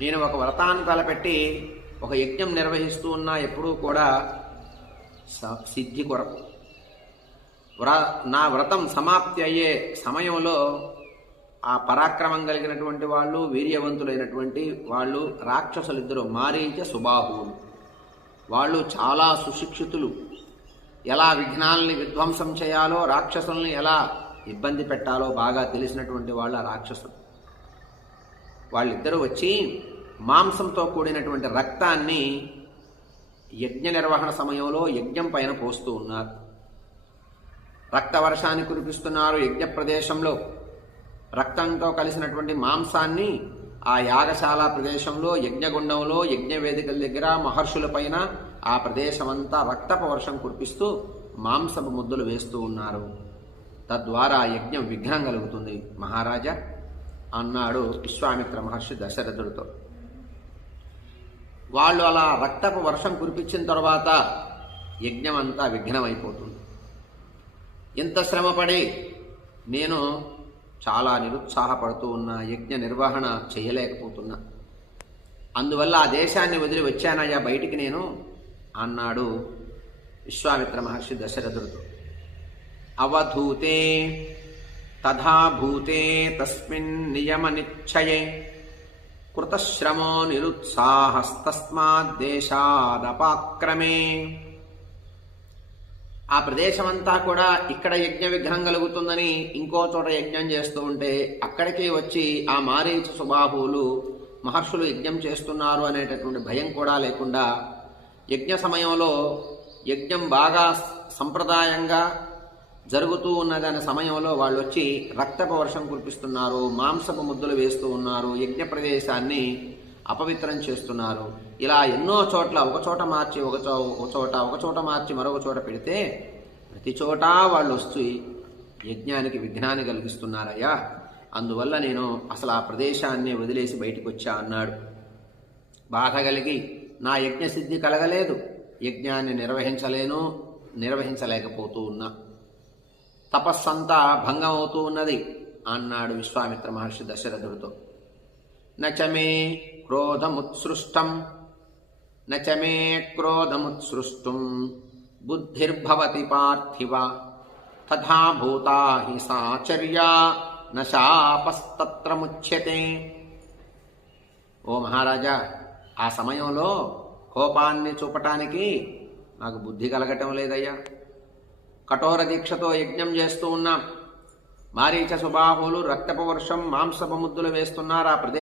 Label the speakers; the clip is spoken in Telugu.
Speaker 1: నేను ఒక వ్రతాన్ని తలపెట్టి ఒక యజ్ఞం నిర్వహిస్తూ ఉన్నా ఎప్పుడూ కూడా స- సిద్ధి కొరకు. వ్ర నా వ్రతం సమాప్తి అయ్యే సమయంలో ఆ పరాక్రమం కలిగినటువంటి వాళ్ళు వీర్యవంతులైనటువంటి వాళ్ళు రాక్షసులు ఇద్దరు మారీచ సుబాహువులు. వాళ్ళు చాలా సుశిక్షితులు. ఎలా విఘ్నాలని విధ్వంసం చేయాలో రాక్షసుల్ని ఎలా ఇబ్బంది పెట్టాలో బాగా తెలిసినటువంటి వాళ్ళు ఆ రాక్షసులు. వాళ్ళిద్దరూ వచ్చి మాంసంతో కూడినటువంటి రక్తాన్ని యజ్ఞ నిర్వహణ సమయంలో యజ్ఞం పైన పోస్తూ ఉన్నారు. రక్త వర్షాన్ని కురిపిస్తున్నారు యజ్ఞ ప్రదేశంలో. రక్తంతో కలిసినటువంటి మాంసాన్ని ఆ యాగశాల ప్రదేశంలో యజ్ఞగుండంలో యజ్ఞ వేదికల దగ్గర మహర్షుల పైన ఆ ప్రదేశమంతా రక్తపు వర్షం కురిపిస్తూ మాంసపు ముద్దలు వేస్తూ ఉన్నారు. తద్వారా యజ్ఞం విఘ్నం కలుగుతుంది. మహారాజా అన్నాడు విశ్వామిత్ర మహర్షి దశరథుడితో. వాళ్ళు అలా రక్తపు వర్షం కురిపించిన తర్వాత యజ్ఞం అంతా విఘ్నమైపోతుంది. ఇంత శ్రమపడి నేను చాలా నిరుత్సాహపడుతూ ఉన్న యజ్ఞ నిర్వహణ చేయలేకపోతున్నా. అందువల్ల ఆ దేశాన్ని వదిలి వచ్చానయ్యా బయటికి నేను అన్నాడు విశ్వామిత్ర మహర్షి దశరథుడితో. అవధూతే తథా భూతే తస్మిన్ కృతశ్రమో నిరుత్సాహస్తస్మాద్దేశాదపాక్రమే. ఆ ప్రదేశమంతా కూడా ఇక్కడ యజ్ఞ విఘ్నం కలుగుతుందని ఇంకో చోట యజ్ఞం చేస్తూ ఉంటే అక్కడికి వచ్చి ఆ మారీచ స్వభావులు మహర్షులు యజ్ఞం చేస్తున్నారు అనేటటువంటి భయం కూడా లేకుండా యజ్ఞ సమయంలో యజ్ఞం బాగా సంప్రదాయంగా జరుగుతూ ఉన్నదాని సమయంలో వాళ్ళు వచ్చి రక్తపు వర్షం కురిపిస్తున్నారు మాంసపు ముద్దలు వేస్తూ ఉన్నారు యజ్ఞ ప్రదేశాన్ని అపవిత్రం చేస్తున్నారు. ఇలా ఎన్నో చోట్ల ఒక చోట మార్చి ఒక చో ఒక చోట ఒక చోట మార్చి మరొక చోట పెడితే ప్రతి చోట వాళ్ళు వస్తూ యజ్ఞానికి విఘ్నాన్ని కలిగిస్తున్నారయ్యా. అందువల్ల నేను అసలు ఆ ప్రదేశాన్ని వదిలేసి బయటికి వచ్చా అన్నాడు. బాధ కలిగి నా యజ్ఞ సిద్ధి కలగలేదు. యజ్ఞాన్ని నిర్వహించలేను నిర్వహించలేకపోతూ ఉన్నా. తపస్సంతా భంగం అవుతూ ఉన్నది అన్నాడు విశ్వామిత్ర మహర్షి దశరథుడితో. నచమే క్రోధముత్సృష్టం నచమే క్రోధముత్సృష్టం బుద్ధిర్భవతి పార్థివ తథా భూతా హి సాచర్యా నశాపస్తత్ర ముచ్యతే. ఓ మహారాజా ఆ సమయంలో కోపాన్ని చూపటానికి నాకు బుద్ధి కలగటం లేదయ్యా. కఠోర దీక్షతో యజ్ఞం చేస్తూ ఉన్నాం. మారీచ సుబాహులు రక్తపు వర్షం వేస్తున్నారు ఆ ప్రదేశం